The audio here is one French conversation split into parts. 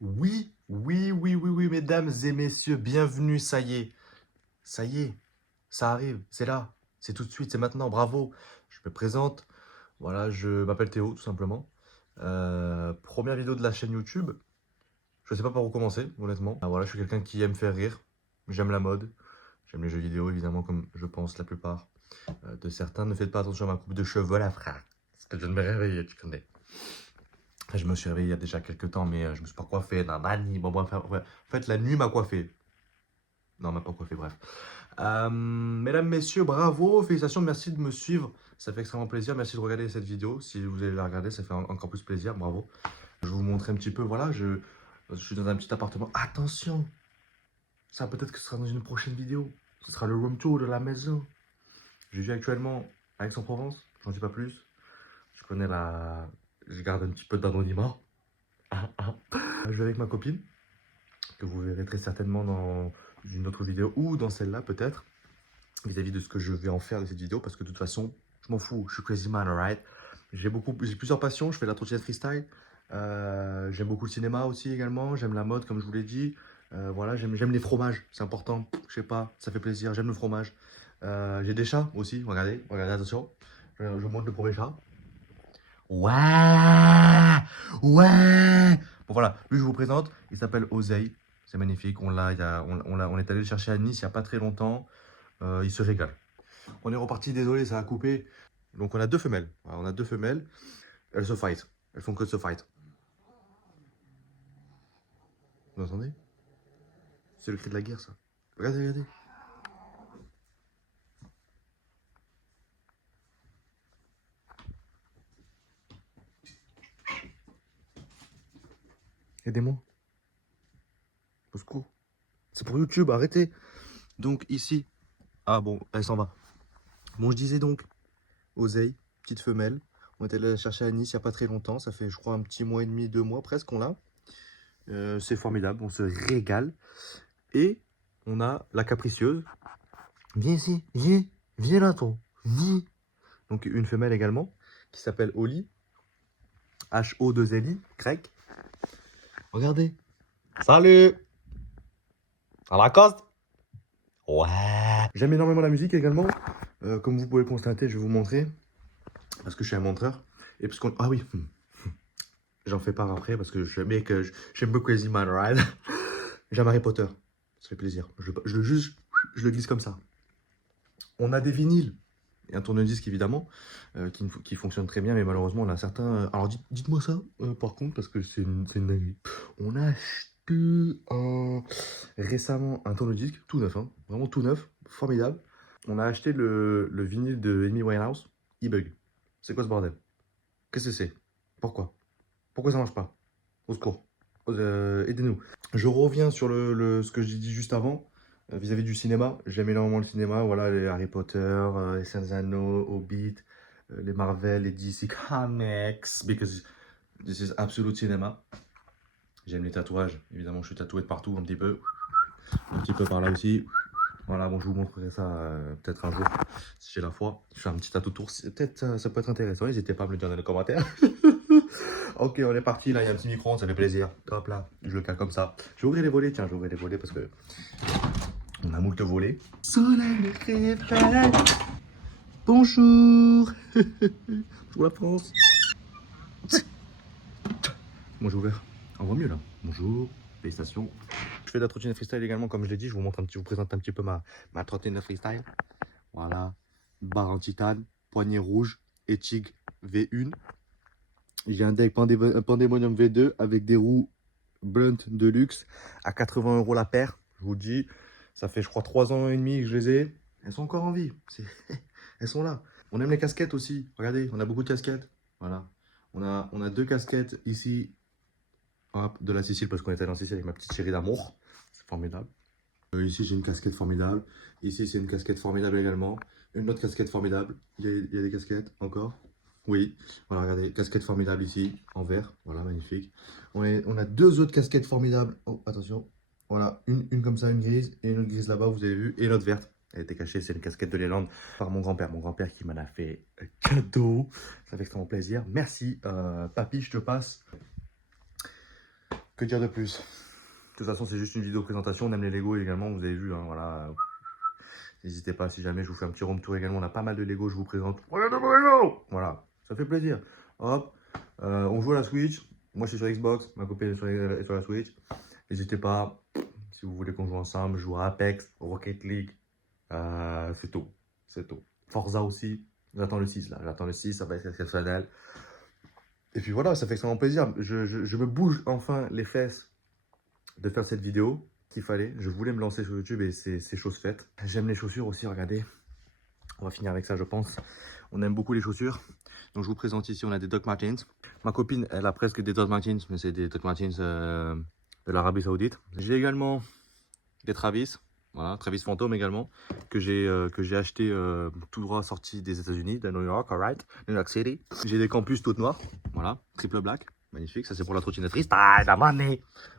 Oui, mesdames et messieurs, bienvenue, ça y est, ça arrive, c'est là, c'est tout de suite, c'est maintenant, bravo. Je me présente, voilà, je m'appelle Théo, tout simplement. Première vidéo de la chaîne YouTube, je sais pas par où commencer, honnêtement. Ah, voilà, je suis quelqu'un qui aime faire rire, j'aime la mode, j'aime les jeux vidéo, évidemment, comme je pense la plupart de certains. Ne faites pas attention à ma coupe de cheveux, là, frère, parce que je viens de me réveiller, tu connais. Je me suis réveillé il y a déjà quelques temps, mais je me suis pas coiffé, nanani, bon, bref, ouais. En fait, la nuit m'a coiffé. Non, m'a pas coiffé, bref. Mesdames, messieurs, bravo, félicitations, merci de me suivre. Ça fait extrêmement plaisir. Merci de regarder cette vidéo. Si vous allez la regarder, ça fait encore plus plaisir. Bravo. Je vais vous montrer un petit peu. Voilà, je suis dans un petit appartement. Attention, ça peut-être que ce sera dans une prochaine vidéo. Ce sera le room tour de la maison. Je vis actuellement à Aix-en-Provence. J'en dis pas plus. Je connais la. Je garde un petit peu d'anonymat. Je vais avec ma copine, que vous verrez très certainement dans une autre vidéo ou dans celle-là peut-être, vis-à-vis de ce que je vais en faire de cette vidéo, parce que de toute façon, je m'en fous, je suis crazy man, alright. J'ai plusieurs passions, je fais de la trottinette freestyle, j'aime beaucoup le cinéma aussi également, j'aime la mode comme je vous l'ai dit, voilà, j'aime les fromages, c'est important, je sais pas, ça fait plaisir, j'aime le fromage. J'ai des chats aussi, regardez, attention, je monte le premier chat. Ouais, ouais. Bon voilà, lui je vous présente, il s'appelle Oseille, c'est magnifique, on est allé le chercher à Nice il n'y a pas très longtemps, il se régale. On est reparti, désolé, ça a coupé. Donc on a deux femelles, voilà, on a deux femelles, elles se fight, elles font que se fight. Vous entendez? C'est le cri de la guerre ça. Regardez. Aidez-moi, au secours. C'est pour YouTube, arrêtez. Donc ici, ah bon, elle s'en va. Bon, je disais donc, Oseille, petite femelle. On est allé la chercher à Nice il n'y a pas très longtemps. Ça fait, je crois, un petit mois et demi, 2 mois presque qu'on l'a. C'est formidable, on se régale. Et on a la capricieuse. Viens ici, viens là, toi. Viens. Donc une femelle également, qui s'appelle Oli. H-O-2-L-I, grec. Regardez. Salut. À la coste. Ouais. J'aime énormément la musique également. Comme vous pouvez le constater, je vais vous montrer. Parce que je suis un montreur. Et parce qu'on... Ah oui. J'en fais part après parce que j'aime beaucoup Crazy Man Ride. J'aime Harry Potter. Ça fait plaisir. Je le glisse comme ça. On a des vinyles. Et un tourne-disque évidemment, qui fonctionne très bien, mais malheureusement on a certains... Alors dites-moi ça par contre, parce que c'est une dinguerie. On a acheté récemment un tourne-disque, tout neuf, hein, vraiment tout neuf, formidable. On a acheté le vinyle de Amy Winehouse, E-Bug. C'est quoi ce bordel? Qu'est-ce que c'est? Pourquoi ça marche pas? Au secours. Aidez-nous. Je reviens sur ce que j'ai dit juste avant, vis-à-vis du cinéma. J'aime énormément le cinéma, voilà, les Harry Potter, les Seigneur des Anneaux, Hobbit, les Marvel, les DC Comics, because this is absolute cinéma. J'aime les tatouages, évidemment je suis tatoué de partout un petit peu par là aussi. Voilà, bon je vous montrerai ça peut-être un jour, si j'ai la foi. Je fais un petit tatou tour, peut-être ça peut être intéressant, n'hésitez pas à me le dire dans les commentaires. Ok, on est parti, là, il y a un petit micro, ça fait plaisir. Hop là, je le cale comme ça. Je vais ouvrir les volets, tiens, je vais ouvrir les volets parce que on a moult volets. Soleil me réveille. Bonjour. Bonjour la France. Bon, j'ai ouvert. On voit mieux là. Bonjour, félicitations. Je fais de la trottinette freestyle également, comme je l'ai dit, je vous présente un petit peu ma trottinette freestyle. Voilà, barre en titane, poignée rouge, Etig V1. J'ai un deck Pandemonium V2 avec des roues Blunt de luxe à 80 € la paire. Je vous le dis, ça fait je crois 3 ans et demi que je les ai. Elles sont encore en vie. Elles sont là. On aime les casquettes aussi. Regardez, on a beaucoup de casquettes. Voilà. On a 2 casquettes ici. Hop, de la Sicile parce qu'on est allé en Sicile avec ma petite chérie d'amour. C'est formidable. Ici j'ai une casquette formidable. Ici c'est une casquette formidable également. Une autre casquette formidable. Il y a des casquettes encore. Oui, voilà, regardez, casquette formidable ici, en vert, voilà, magnifique. On a 2 autres casquettes formidables, oh, attention, voilà, une comme ça, une grise, et une autre grise là-bas, vous avez vu, et une autre verte. Elle était cachée, c'est une casquette de Leyland par mon grand-père qui m'en a fait un cadeau. Ça fait extrêmement plaisir. Merci, papy, je te passe Que dire de plus? De toute façon, c'est juste une vidéo présentation. On aime les Lego également, vous avez vu, hein, voilà. N'hésitez pas, si jamais je vous fais un petit room tour également, on a pas mal de Lego, je vous présente. Regardez mon Lego! Voilà, ça fait plaisir. Hop, on joue à la Switch. Moi, je suis sur Xbox, ma copine est sur la Switch. N'hésitez pas, si vous voulez qu'on joue ensemble, jouer à Apex, Rocket League. C'est tout, c'est tout. Forza aussi, j'attends le 6 là, j'attends le 6, ça va être exceptionnel. Et puis voilà, ça fait extrêmement plaisir. Je me bouge enfin les fesses de faire cette vidéo qu'il fallait. Je voulais me lancer sur YouTube et c'est chose faite. J'aime les chaussures aussi, regardez. On va finir avec ça, je pense. On aime beaucoup les chaussures. Donc je vous présente ici, on a des Doc Martens. Ma copine, elle a presque des Doc Martens, mais c'est des Doc Martens de l'Arabie Saoudite. J'ai également des Travis. Voilà, Travis Phantom également, que j'ai acheté tout droit sorti des États-Unis, de New York, alright, New York City. J'ai des campus toutes noires, voilà, triple black, magnifique, ça c'est pour la trottinetrice.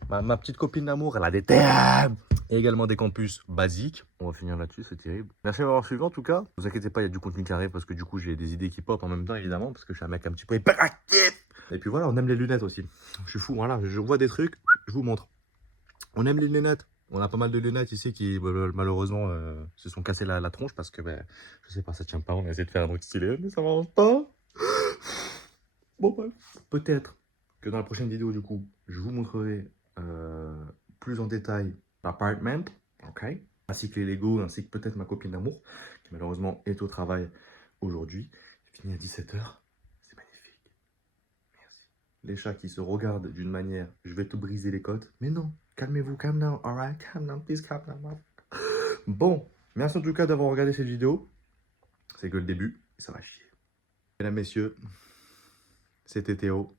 Ma petite copine d'amour, elle a des thèmes. Et également des campus basiques. On va finir là-dessus, c'est terrible. Merci de m'avoir suivi en tout cas. Ne vous inquiétez pas, il y a du contenu qui arrive parce que du coup j'ai des idées qui pop en même temps évidemment, parce que je suis un mec un petit peu hyperactif. Et puis voilà, on aime les lunettes aussi. Je suis fou, voilà, je vois des trucs, je vous montre. On aime les lunettes. On a pas mal de lunettes ici qui, malheureusement, se sont cassées la tronche parce que, je sais pas, ça tient pas. On a essayé de faire un truc stylé, mais ça marche pas. Bon, bref. Peut-être que dans la prochaine vidéo, du coup, je vous montrerai plus en détail l'appartement, ok, ainsi que les Lego, ainsi que peut-être ma copine d'amour, qui malheureusement est au travail aujourd'hui. J'ai fini à 17 h. C'est magnifique. Merci. Les chats qui se regardent d'une manière, je vais te briser les côtes, mais non. Calmez-vous, calm down, alright, calm down, please calm down. Bon, merci en tout cas d'avoir regardé cette vidéo. C'est que le début, ça va chier. Mesdames, messieurs, c'était Théo.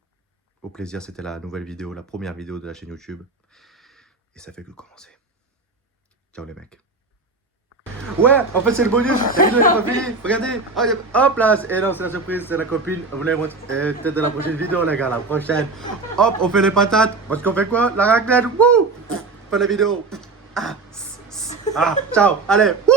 Au plaisir, c'était la nouvelle vidéo, la première vidéo de la chaîne YouTube. Et ça fait que commencer. Ciao les mecs. Ouais, en fait c'est le bonus, la vidéo n'est pas finie, regardez, hop là, et non c'est la surprise, c'est la copine, vous l'avez montré, peut-être dans la prochaine vidéo les gars, la prochaine, hop, on fait les patates, parce qu'on fait quoi, la raclette, wouh, fin de la vidéo, ciao, allez, wouh.